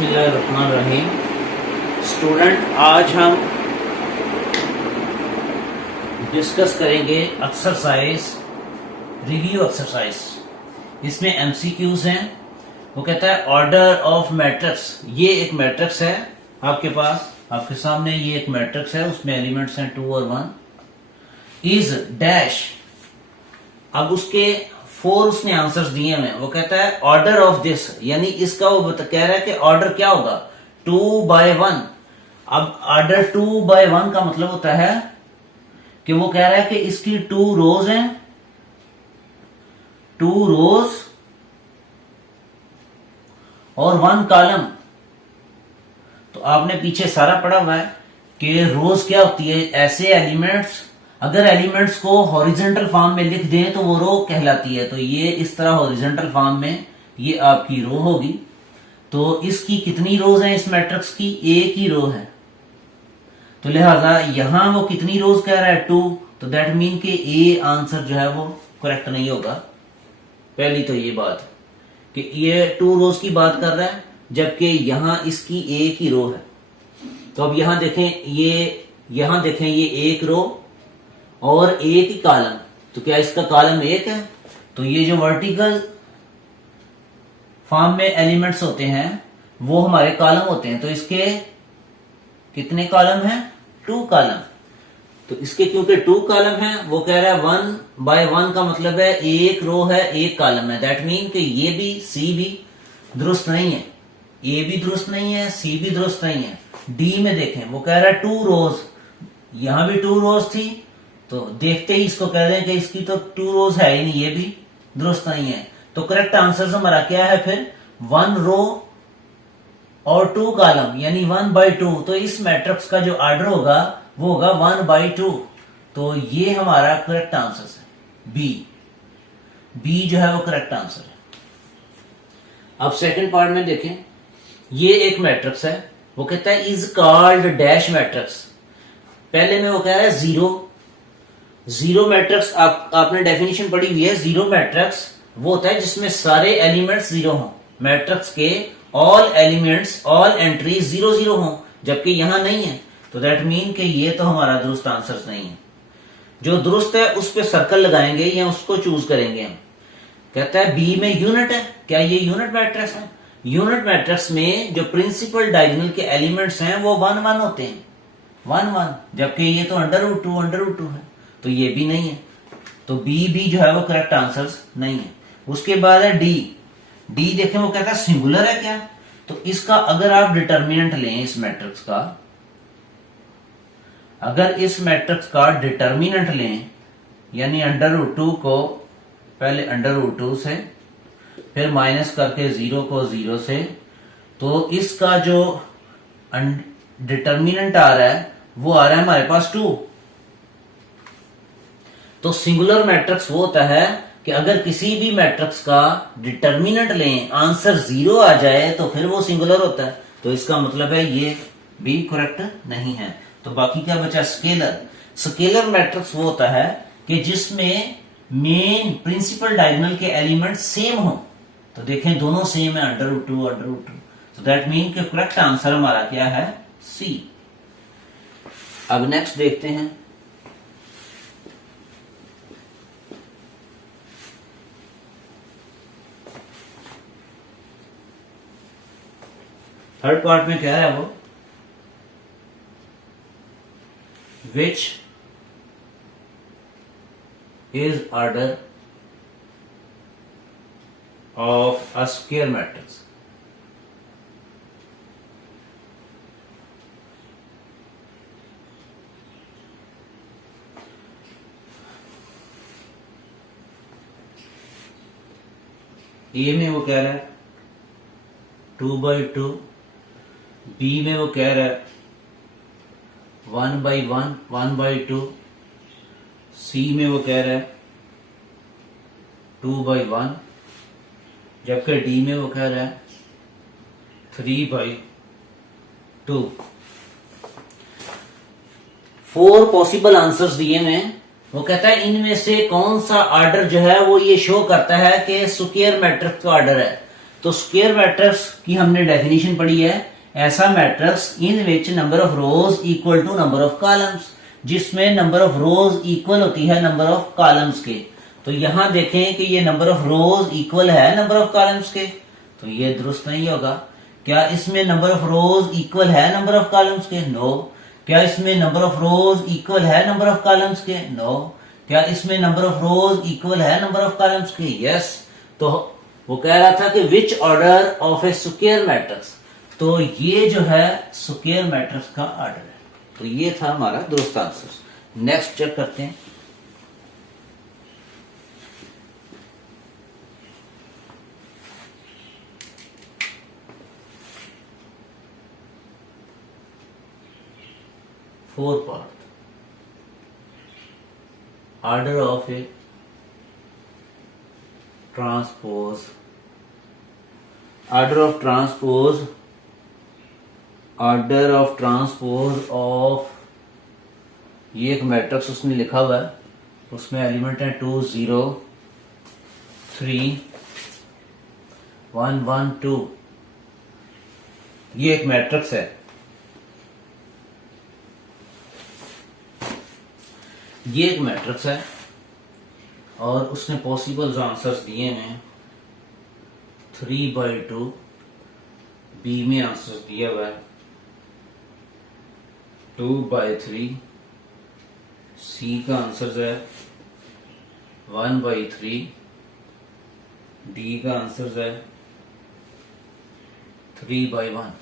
बिस्मिल्लाहिर्रहमानिर्रहीम। स्टूडेंट, आज हम डिस्कस करेंगे एक्सरसाइज, रिव्यू एक्सरसाइज। इसमें एमसीक्यूज हैं। वो कहता है ऑर्डर ऑफ मैट्रिक्स। ये एक मैट्रिक्स है आपके पास, आपके सामने ये एक मैट्रिक्स है, उसमें एलिमेंट्स हैं 2 और 1। Is dash. अब उसके 4 उसने आंसर्स दिए हैं। वो कहता है ऑर्डर ऑफ दिस, यानी इसका वो कह रहा है कि ऑर्डर क्या होगा 2/1। अब ऑर्डर 2/1 का मतलब होता है कि वो कह रहा है कि इसकी 2 रोज हैं, 2 रोज और 1 कॉलम। तो आपने पीछे सारा पढ़ा हुआ है कि रोज क्या होती है। ऐसे एलिमेंट्स, अगर एलिमेंट्स को हॉरिजॉन्टल फॉर्म में लिख दें तो वो रो कहलाती है। तो ये इस तरह हॉरिजॉन्टल फॉर्म में ये आपकी रो होगी। तो इसकी कितनी रोज हैं इस मैट्रिक्स की? एक ही रो है। तो लिहाजा यहां वो कितनी रोज कह रहा है 2, तो दैट मीन कि ए आंसर जो है वो करेक्ट नहीं होगा। पहली तो ये बात कि ये 2 रोज की बात कर रहा है, जबकि यहां इसकी एक ही रो है। तो अब यहां देखें, ये एक रो और एक ही कॉलम। तो क्या इसका कॉलम एक है? तो ये जो वर्टिकल फॉर्म में एलिमेंट्स होते हैं वो हमारे कॉलम होते हैं। तो इसके कितने कॉलम हैं? 2 कॉलम। तो इसके क्योंकि 2 कॉलम है, वो कह रहा है 1/1 का मतलब है एक रो है, एक कॉलम है। दैट मीन कि ये भी सी भी दुरुस्त नहीं है, ए भी दुरुस्त नहीं है, सी भी दुरुस्त नहीं है। डी में देखें, वो कह रहा है 2 रोज, यहां भी 2 रोज थी। तो देखते ही इसको कह रहे हैं कि इसकी तो 2 रोज है ही नहीं, ये भी दुरुस्त नहीं है। तो करेक्ट आंसर हमारा क्या है फिर? 1 रो और 2 कॉलम, यानी 1/2। तो इस मैट्रिक्स का जो ऑर्डर होगा वो होगा 1/2। तो ये हमारा करेक्ट आंसर है बी जो है वो करेक्ट आंसर है। अब सेकंड पार्ट में देखें, ये एक मैट्रिक्स है। वो कहता है इज कॉल्ड डैश मैट्रिक्स। पहले में वो कह रहा है जीरो मैट्रिक्स। आपने डेफिनेशन पढ़ी हुई है। जीरो मैट्रिक्स वो होता है जिसमें सारे एलिमेंट्स जीरो हों। मैट्रिक्स के ऑल एलिमेंट्स, ऑल एंट्रीज 0 हों, जबकि यहां नहीं है। तो दैट मीन कि ये तो हमारा दुरुस्त आंसर नहीं है। जो दुरुस्त है उस पर सर्कल लगाएंगे या उसको चूज करेंगे हम। कहता है बी में यूनिट है। क्या ये यूनिट मैट्रिक्स है? यूनिट मैट्रिक्स में जो प्रिंसिपल डायगोनल के एलिमेंट्स हैं वो 1/1 होते हैं, 1/1, जबकि ये तो √2 है। तो ये भी नहीं है। तो बी भी जो है वो करेक्ट आंसर नहीं है। उसके बाद है डी देखें, वो कहता है सिंगुलर है क्या? तो इसका अगर आप डिटर्मिनेंट लें इस मैट्रिक्स का, अगर इस मैट्रिक्स का डिटर्मिनेंट लें, यानी √2 को पहले √2 से फिर माइनस करके 0 को 0 से, तो इसका जो डिटर्मिनेंट आ रहा है वो आ रहा है हमारे पास 2। तो सिंगुलर मैट्रिक्स वो होता है कि अगर किसी भी मैट्रिक्स का डिटर्मिनेंट लें, आंसर 0 आ जाए तो फिर वो सिंगुलर होता है। तो इसका मतलब है ये भी करेक्ट नहीं है। तो बाकी क्या बचा? स्केलर मैट्रिक्स वो होता है कि जिसमें मेन प्रिंसिपल डायगोनल के एलिमेंट सेम हो। तो देखें दोनों सेम है, √2। तो दैट मीन कि करेक्ट आंसर हमारा क्या है? सी। अब नेक्स्ट देखते हैं। थर्ड पार्ट में क्या है वो? Which is order of a square matrix. A में वो कह रहा है 2/2, बी में वो कह रहा है 1/1, 1/2, सी में वो कह रहा है 2/1, जबकि डी में वो कह रहा है 3/2। 4 पॉसिबल आंसर्स दिए हैं। वो कहता है इनमें से कौन सा ऑर्डर जो है वो ये शो करता है कि स्क्वायर मैट्रिक्स का ऑर्डर है। तो स्क्वायर मैट्रिक्स की हमने डेफिनेशन पढ़ी है, ऐसा matrix in which number of rows equal to number of columns, जिसमें नंबर ऑफ रोज इक्वल होती है नंबर ऑफ कॉलम्स के। तो यहां देखें कि ये नंबर ऑफ रोज इक्वल है नंबर ऑफ कॉलम्स के, तो ये दुरुस्त नहीं होगा। क्या इसमें नंबर ऑफ रोज इक्वल है नंबर ऑफ कॉलम्स के? नो। क्या इसमें नंबर ऑफ रोज इक्वल है नंबर ऑफ कॉलम्स के? नो। क्या इसमें नंबर ऑफ रोज इक्वल है नंबर ऑफ कॉलम्स के? यस। तो वो कह रहा था कि which order of A square matrix, तो ये जो है स्क्वायर मैट्रिक्स का ऑर्डर है। तो ये था हमारा दुरुस्त आंसर। नेक्स्ट चेक करते हैं। Four part order of A transpose, order of transpose, order of transpose of, ये एक मैट्रिक्स उसने लिखा हुआ है, उसमें एलिमेंट है 2 0 3 1 1 2, ये एक मैट्रिक्स है। ये एक मैट्रिक्स है और उसने पॉसिबल आंसर्स दिए हैं 3/2, बी में आंसर दिया हुआ है 2/3, सी का आंसर है 1/3, डी का आंसर है 3/1।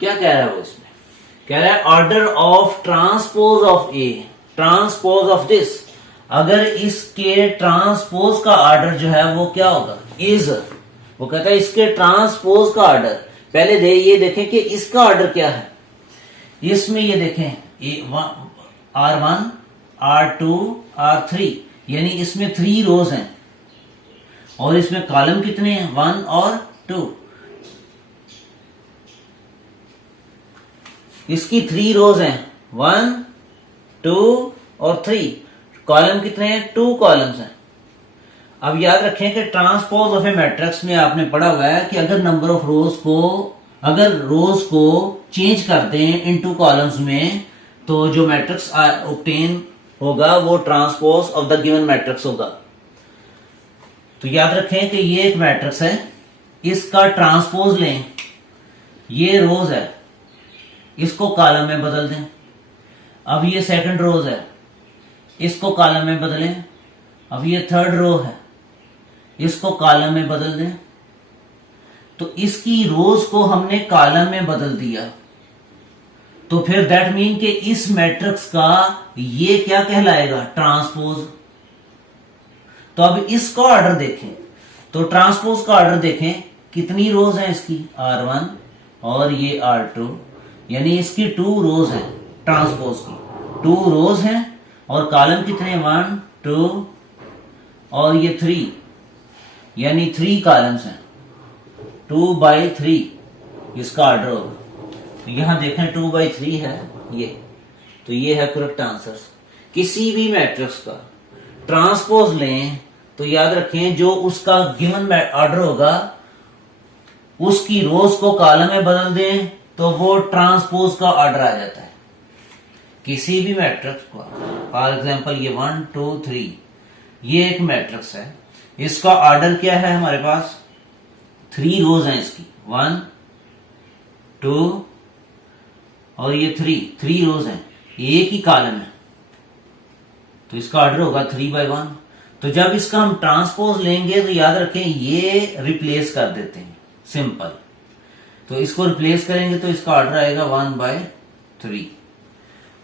क्या कह रहा है वो इसमें? कह रहा है order of transpose of A, transpose of this, अगर इसके ट्रांसपोज का ऑर्डर जो है वो क्या होगा? इज, वो कहता है इसके ट्रांसपोज का ऑर्डर, पहले ये देखें कि इसका ऑर्डर क्या है। इसमें ये देखें R1 R2 R3, यानी इसमें 3 रोज हैं और इसमें कॉलम कितने हैं? 1 और 2। इसकी 3 रोज हैं, 1 2 और 3, कॉलम कितने हैं? 2 कॉलम्स हैं। अब याद रखें कि ट्रांसपोज ऑफ ए मैट्रिक्स में आपने पढ़ा हुआ है कि अगर नंबर ऑफ रोज को, अगर रोज को चेंज कर दें इनटू कॉलम्स में, तो जो मैट्रिक्स ऑब्टेन होगा वो transpose of the given matrix होगा। तो याद रखें कि ये एक मैट्रिक्स है, इसका ट्रांसपोज लें, ये रोज है, इसको कॉलम में बदल दें। अब ये सेकंड रोज है, इसको कॉलम में बदलें। अब ये थर्ड रो है, इसको कॉलम में बदल दें। तो इसकी रोज को हमने कॉलम में बदल दिया, तो फिर दैट मीन कि इस मैट्रिक्स का ये क्या कहलाएगा? ट्रांसपोज। तो अब इसका ऑर्डर देखें, तो ट्रांसपोज का ऑर्डर देखें, कितनी रोज हैं इसकी? R1 और ये R2, यानी इसकी 2 रोज हैं, ट्रांसपोज की 2 रोज हैं और कॉलम कितने? 1 2 और ये 3, यानी 3 कॉलम्स हैं, 2/3 इसका ऑर्डर होगा। तो यहां देखें 2/3 है ये, तो ये है करेक्ट आंसर। किसी भी मैट्रिक्स का ट्रांसपोज लें तो याद रखें जो उसका गिवन ऑर्डर होगा उसकी रोज को कॉलम में बदल दें तो वो ट्रांसपोज का ऑर्डर आ जाता है। किसी भी मैट्रिक्स का, फॉर एग्जांपल ये 1 2 3, ये एक मैट्रिक्स है, इसका ऑर्डर क्या है? हमारे पास 3 रोज हैं इसकी, 1 2 और ये 3 रोज हैं, एक ही कॉलम है, तो इसका ऑर्डर होगा 3/1। तो जब इसका हम ट्रांसपोज लेंगे तो याद रखें ये रिप्लेस कर देते हैं, सिंपल। तो इसको रिप्लेस करेंगे तो इसका ऑर्डर आएगा 1/3।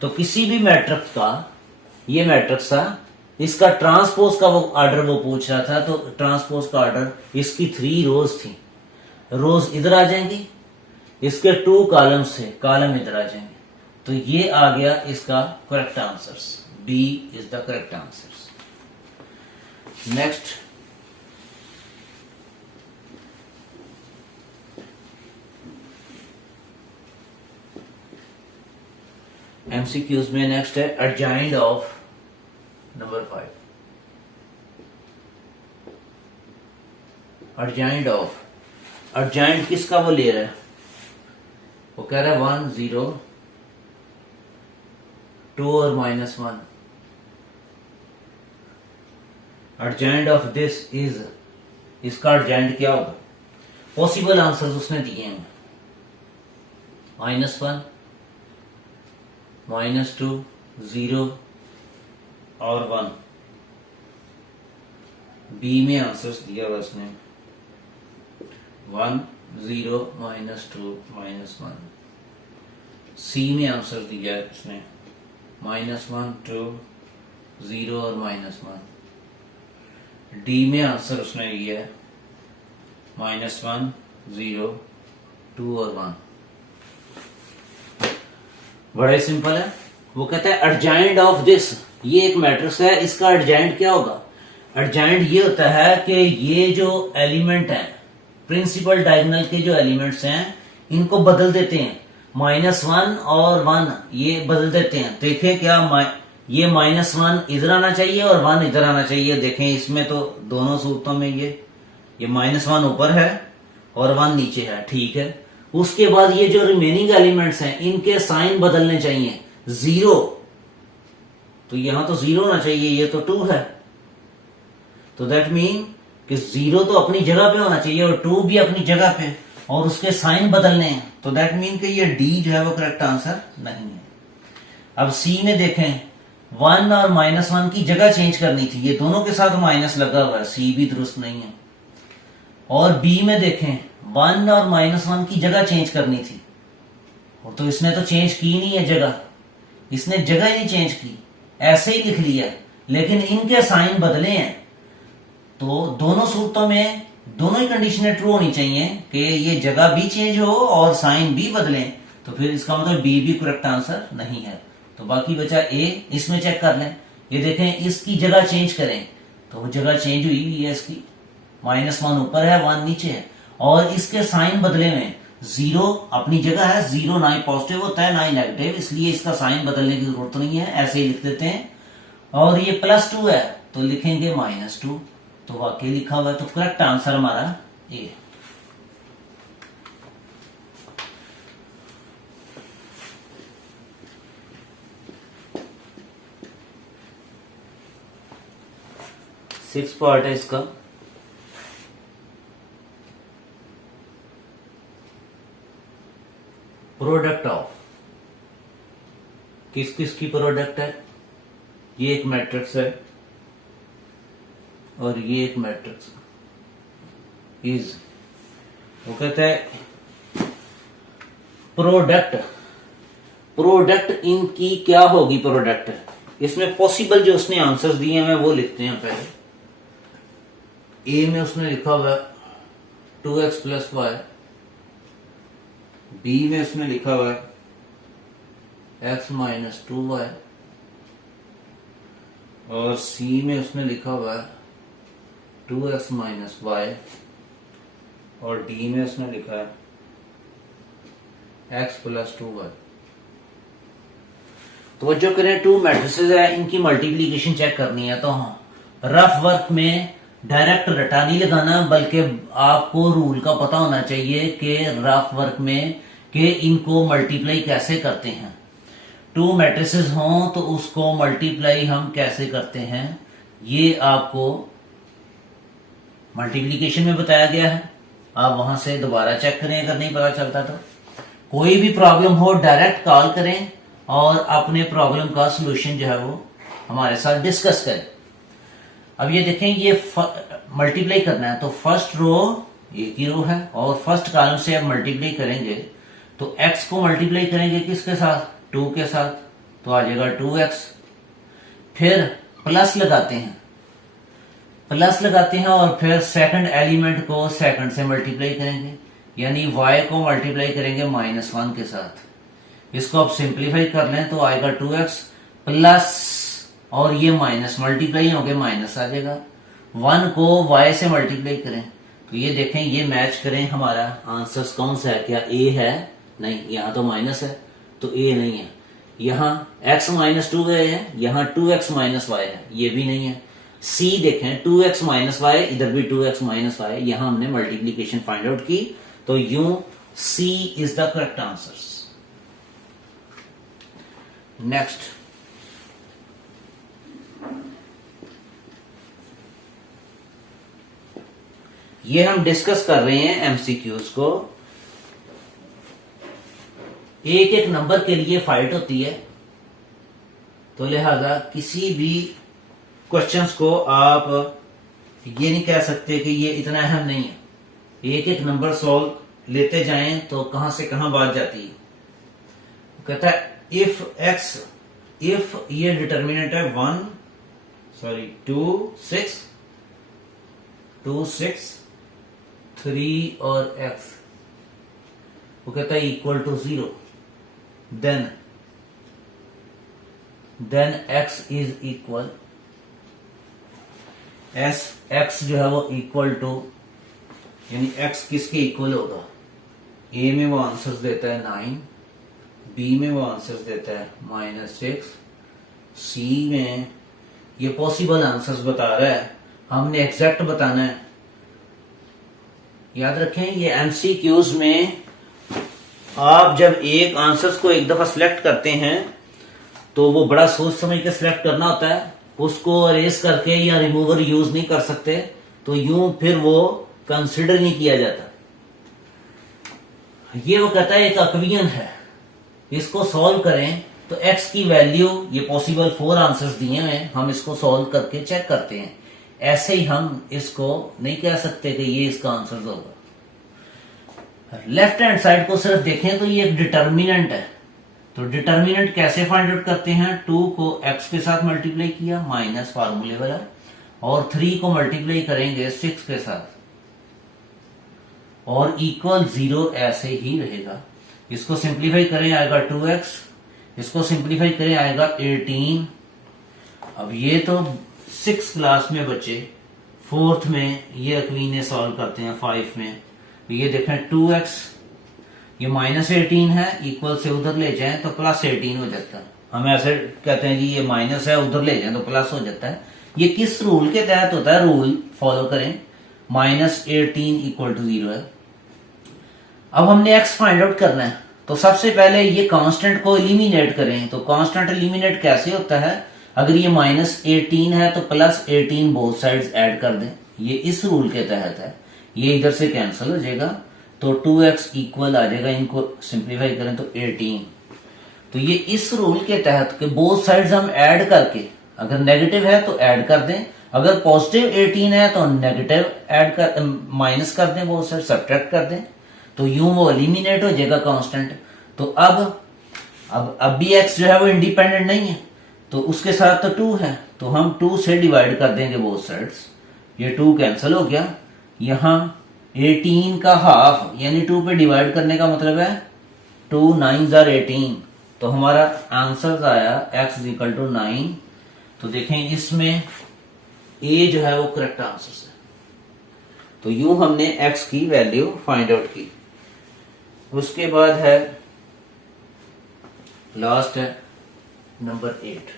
तो किसी भी मैट्रिक्स का, ये मैट्रिक्स था, इसका ट्रांसपोज का वो ऑर्डर वो पूछ रहा था, तो ट्रांसपोज का ऑर्डर, इसकी 3 रोज थी, रोज इधर आ जाएंगी, इसके 2 कॉलम्स थे, कॉलम इधर आ जाएंगे। तो ये आ गया इसका correct answer, B is the correct answer. Next, MCQs में नेक्स्ट है एडजॉइंड ऑफ नंबर 5। अर्जेंट किसका वो ले रहा है, वो कह रहा है 1 0 2 और -1। अर्जेंट ऑफ दिस इज, इसका अर्जेंट क्या होगा? पॉसिबल आंसर्स उसने दिए हैं -1 -2 0 और 1। बी में आंसर्स दिया हुआ उसने 1 0 -2 -1। सी में आंसर दिया है उसने -1 2 0 और -1। डी में आंसर उसने दिया है -1 0 2 और 1। बड़ा ही सिंपल है। वो कहता है अर्जेंट ऑफ दिस, ये एक मैट्रिक्स है, इसका अर्जेंट क्या होगा? अर्जेंट ये होता है कि ये जो एलिमेंट है, प्रिंसिपल डायगोनल के जो एलिमेंट्स हैं, इनको बदल देते हैं। -1 और 1 ये बदल देते हैं। देखिए क्या ये -1 इधर आना चाहिए और 1 इधर आना चाहिए। देखें इसमें तो दोनों सूत्रों में ये -1 ऊपर है और 1 नीचे है, ठीक है। उसके बाद ये जो रिमेनिंग एलिमेंट्स हैं, इनके साइन बदलने चाहिए। 0 तो यहां तो 0 होना चाहिए, ये तो 2 है, तो दैट मीन कि 0 तो अपनी जगह पे होना चाहिए और 2 भी अपनी जगह पे, और उसके साइन बदलने हैं, तो दैट मीन कि ये डी जो है वो करेक्ट आंसर नहीं है। अब सी में देखें 1 और -1 की जगह चेंज करनी थी, ये दोनों के साथ माइनस लगा हुआ है, सी भी दुरुस्त नहीं है। और बी में देखें 1 और -1 की जगह चेंज करनी थी, और तो इसने तो चेंज की नहीं है जगह, इसने जगह ही नहीं चेंज की, ऐसे ही लिख लिया, लेकिन इनके साइन बदले हैं। तो दोनों सूत्रों में दोनों ही कंडीशनें ट्रू होनी चाहिए कि ये जगह भी चेंज हो और साइन भी बदले, तो फिर इसका मतलब बी भी करेक्ट आंसर नहीं है। तो बाकी बचा ए, इसमें चेक कर लें। ये देखें इसकी जगह चेंज करें तो वो जगह चेंज हुई हुई है, इसकी -1 ऊपर है 1 नीचे है, और इसके साइन बदले में 0 अपनी जगह है, 0 ना ही पॉजिटिव होता है ना ही नेगेटिव, इसलिए इसका साइन बदलने की जरूरत नहीं है, ऐसे ही लिख देते हैं। और ये +2 है तो लिखेंगे -2, तो वाकई लिखा हुआ है, तो करेक्ट आंसर हमारा ए। सिक्स पार्ट है इसका। प्रोडक्ट ऑफ, किस किस की प्रोडक्ट है? ये एक मैट्रिक्स है और ये एक मैट्रिक्स इज, वो कहता है प्रोडक्ट इनकी क्या होगी? प्रोडक्ट इसमें पॉसिबल जो उसने आंसर्स दिए हैं वो लिखते हैं पहले। ए में उसने लिखा हुआ है 2x + y, बी में उसने लिखा हुआ है x - 2y, और सी में उसने लिखा हुआ है 2x - y, और डी में उसने लिखा है x + 2y। तो जो करें 2 मैट्रिसेस है, इनकी मल्टीप्लीकेशन चेक करनी है। तो हाँ, रफ वर्क में डायरेक्ट रटा नहीं लगाना, बल्कि आपको रूल का पता होना चाहिए कि रफ वर्क में कि इनको मल्टीप्लाई कैसे करते हैं। 2 मैट्रिसेस हों तो उसको मल्टीप्लाई हम कैसे करते हैं, ये आपको मल्टीप्लीकेशन में बताया गया है। आप वहां से दोबारा चेक करें अगर नहीं पता चलता तो। कोई भी प्रॉब्लम हो डायरेक्ट कॉल करें और अपने प्रॉब्लम का सलूशन जो है वो हमारे साथ डिस्कस करें। अब ये देखें, ये मल्टीप्लाई करना है, तो फर्स्ट रो एक ही रो है और फर्स्ट कॉलम से अब मल्टीप्लाई करेंगे तो x को मल्टीप्लाई करेंगे किसके साथ? 2 के साथ, तो आ जाएगा 2x। फिर प्लस लगाते हैं और फिर सेकंड एलिमेंट को सेकंड से मल्टीप्लाई करेंगे, यानी y को मल्टीप्लाई करेंगे -1 के साथ। इसको आप सिंप्लीफाई कर लें तो आएगा 2x प्लस, और ये माइनस मल्टीप्लाई होंगे माइनस आ जाएगा। 1 को y से मल्टीप्लाई करें तो ये देखें, ये मैच करें, हमारा आंसर कौन सा है? क्या a है? नहीं, यहाँ तो माइनस है तो a नहीं है। यहाँ x - 2 है, यहाँ 2x - y है, ये भी नहीं है। सी देखें 2x माइनस वाई, इधर भी 2x माइनस वाई, यहां हमने मल्टीप्लीकेशन फाइंड आउट की, तो यूं C is the correct answer. Next, ये हम डिस्कस कर रहे हैं एमसीक्यूज को। एक एक नंबर के लिए फाइट होती है, तो लिहाजा किसी भी क्वेश्चंस को आप ये नहीं कह सकते कि ये इतना अहम नहीं है। एक एक नंबर सॉल्व लेते जाएं तो कहां से कहां बात जाती है। कहता है इफ ये डिटर्मिनेंट है 2 6 3 और x, वो कहता है equal to 0, then x is equal x जो है वो इक्वल टू, यानी x किसके इक्वल होगा? a में वो आंसर्स देता है 9, b में वो आंसर्स देता है -6, c में ये पॉसिबल आंसर्स बता रहा है, हमने एग्जैक्ट बताना है। याद रखें ये एमसीक्यूज में आप जब एक आंसर्स को एक दफा सिलेक्ट करते हैं तो वो बड़ा सोच समझ के सिलेक्ट करना होता है, उसको अरेज करके या रिमूवर यूज नहीं कर सकते, तो यूं फिर वो कंसिडर नहीं किया जाता। ये वो कहता है एक अक्वियन है, इसको सॉल्व करें तो x की वैल्यू, ये पॉसिबल 4 आंसर्स दिए हैं, हम इसको सॉल्व करके चेक करते हैं। ऐसे ही हम इसको नहीं कह सकते कि ये इसका आंसर होगा। लेफ्ट हैंड साइड को सिर्फ देखें तो ये एक डिटर्मिनेंट है, तो डिटर्मिनेंट कैसे फाइंड आउट करते हैं? 2 को x के साथ मल्टीप्लाई किया, माइनस फार्मूले वाला, और 3 को मल्टीप्लाई करेंगे 6 के साथ, और इक्वल 0 ऐसे ही रहेगा। इसको सिंप्लीफाई करें आएगा 2x, इसको सिंप्लीफाई करें आएगा 18। अब ये तो 6 क्लास में बच्चे, 4th में ये अक्वीने सॉल्व करते हैं 5 में, तो ये देखें 2x, ये -18 है, इक्वल से उधर ले जाएं तो +18 हो जाता है। हम ऐसे कहते हैं जी ये माइनस है, उधर ले जाएं तो प्लस हो जाता है। ये किस रूल के तहत होता है? रूल फॉलो करें, -18 इक्वल टू 0 है। अब हमने x फाइंड आउट करना है, तो सबसे पहले ये कांस्टेंट को एलिमिनेट करें। तो कांस्टेंट एलिमिनेट कैसे होता है? अगर ये -18 है तो +18 बोथ साइड्स ऐड कर दें, ये इस रूल के तहत है। ये इधर से कैंसिल हो जाएगा, तो 2x इक्वल आ जाएगा, इनको सिंप्लीफाई करें तो 18। तो ये इस रूल के तहत के बोथ साइड्स हम ऐड करके, अगर नेगेटिव है तो ऐड कर दें, अगर पॉजिटिव 18 है तो नेगेटिव ऐड कर माइनस कर दें, बोथ साइड सब्ट्रैक्ट कर दें, तो यूं वो एलिमिनेट हो जाएगा कांस्टेंट। तो अब भी x जो है वो इंडिपेंडेंट नहीं है, तो उसके साथ तो 2 है, तो हम 2 से डिवाइड कर देंगे बोथ साइड्स, ये 2 कैंसिल हो गया। यहां 18 का हाफ यानी 2 पे डिवाइड करने का मतलब है 2 9s are 18, तो हमारा आंसर आया x इक्वल टू 9। तो देखें इसमें a जो है वो करेक्ट आंसर है। तो यूं हमने x की वैल्यू फाइंड आउट की। उसके बाद है लास्ट है नंबर 8।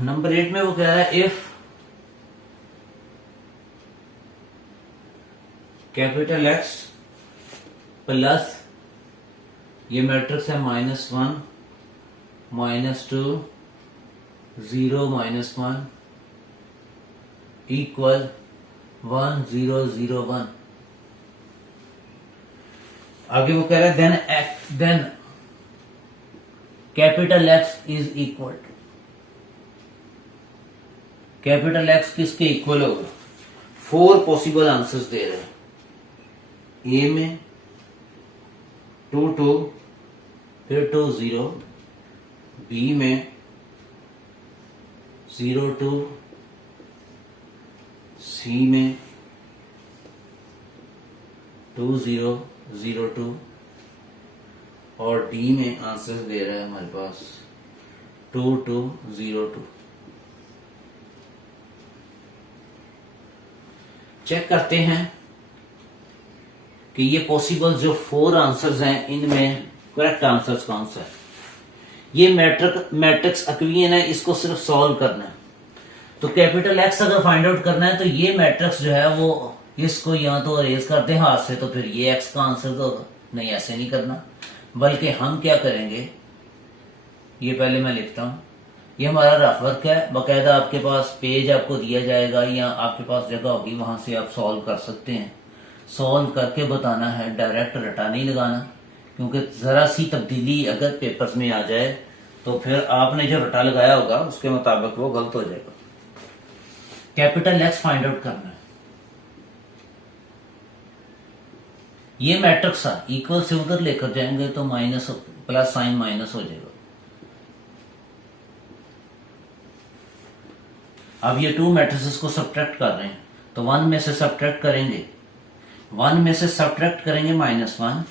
नंबर 8 में वो कह रहा है इफ कैपिटल X प्लस, ये मैट्रिक्स है -1 -2 0 -1 इक्वल 1 0 0 1। आगे वो कह रहा है then capital X is equal to, capital X किसके इक्वल होगा? 4 पॉसिबल आंसर्स दे रहे हैं। A में 2 2, फिर 2 0, B में 0 2, C में 2 0 0 2, और D में आंसर दे रहा है हमारे पास 2 2 0 2। चेक करते हैं कि ये पॉसिबल जो 4 आंसर्स हैं इनमें करेक्ट आंसर्स कौन सा है। ये मैट्रिक्स एक्वियन है, इसको सिर्फ सॉल्व करना है। तो कैपिटल एक्स अगर फाइंड आउट करना है तो ये मैट्रिक्स जो है वो इसको या तो अरेज करते हैं हाथ से, तो फिर ये एक्स का आंसर तो होगा नहीं, ऐसे नहीं करना। बल्कि हम क्या करेंगे, ये पहले मैं लिखता हूं, ये हमारा रफ वर्क है, बाकायदा आपके पास पेज आपको दिया जाएगा या आपके पास जगह होगी, वहां से आप सॉल्व कर सकते हैं। सॉल्व करके बताना है, डायरेक्ट रटा नहीं लगाना, क्योंकि जरा सी तब्दीली अगर पेपर्स में आ जाए तो फिर आपने जो रटा लगाया होगा उसके मुताबिक वो गलत हो जाएगा। कैपिटल एक्स फाइंड आउट करना है। ये मैट्रिक्स इक्वल से उधर लेकर जाएंगे तो माइनस प्लस साइन माइनस हो जाएगा। अब ये 2 मैट्रिसेस को सब्ट्रैक्ट कर रहे हैं, तो 1 में से सब्ट्रैक्ट करेंगे, 1 में से सब्ट्रैक्ट करेंगे -1,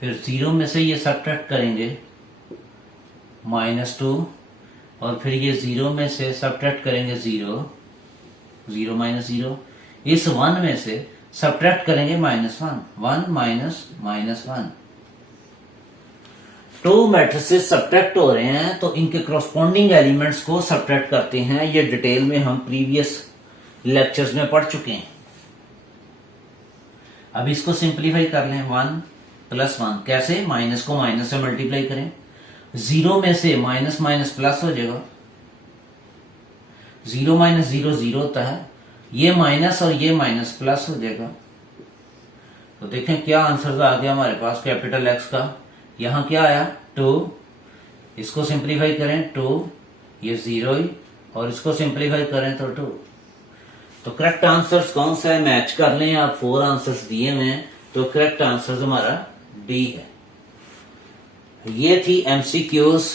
फिर 0 में से ये सब्ट्रैक्ट करेंगे -2, और फिर ये 0 में से सब्ट्रैक्ट करेंगे 0, 0 माइनस 0, इस 1 में से सब्ट्रैक्ट करेंगे -1, 1 माइनस -1। 2 मैट्रिसेस सब्ट्रैक्ट हो रहे हैं तो इनके कॉरस्पॉन्डिंग एलिमेंट्स को सब्ट्रैक्ट करते हैं। ये डिटेल में हम प्रीवियस लेक्चर्स में पढ़ चुके हैं। अब इसको सिंप्लीफाई कर लें, 1 + 1 कैसे, माइनस को माइनस से मल्टीप्लाई करें, 0 में से माइनस माइनस प्लस हो जाएगा, 0 माइनस 0 0 होता है, ये माइनस और ये माइनस प्लस हो जाएगा। तो देखें क्या आंसर आ गया हमारे पास कैपिटल एक्स का। यहां क्या आया 2, इसको सिंप्लीफाई करें 2, ये 0 ही, और इसको सिंप्लीफाई करें तो 2। तो करेक्ट आंसर्स कौन सा है, मैच कर लें। आप 4 आंसर्स दिए हुए हैं, तो करेक्ट आंसर हमारा डी है। ये थी एमसीक्यूज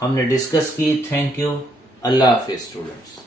हमने डिस्कस की। Thank you, Allah Hafiz students.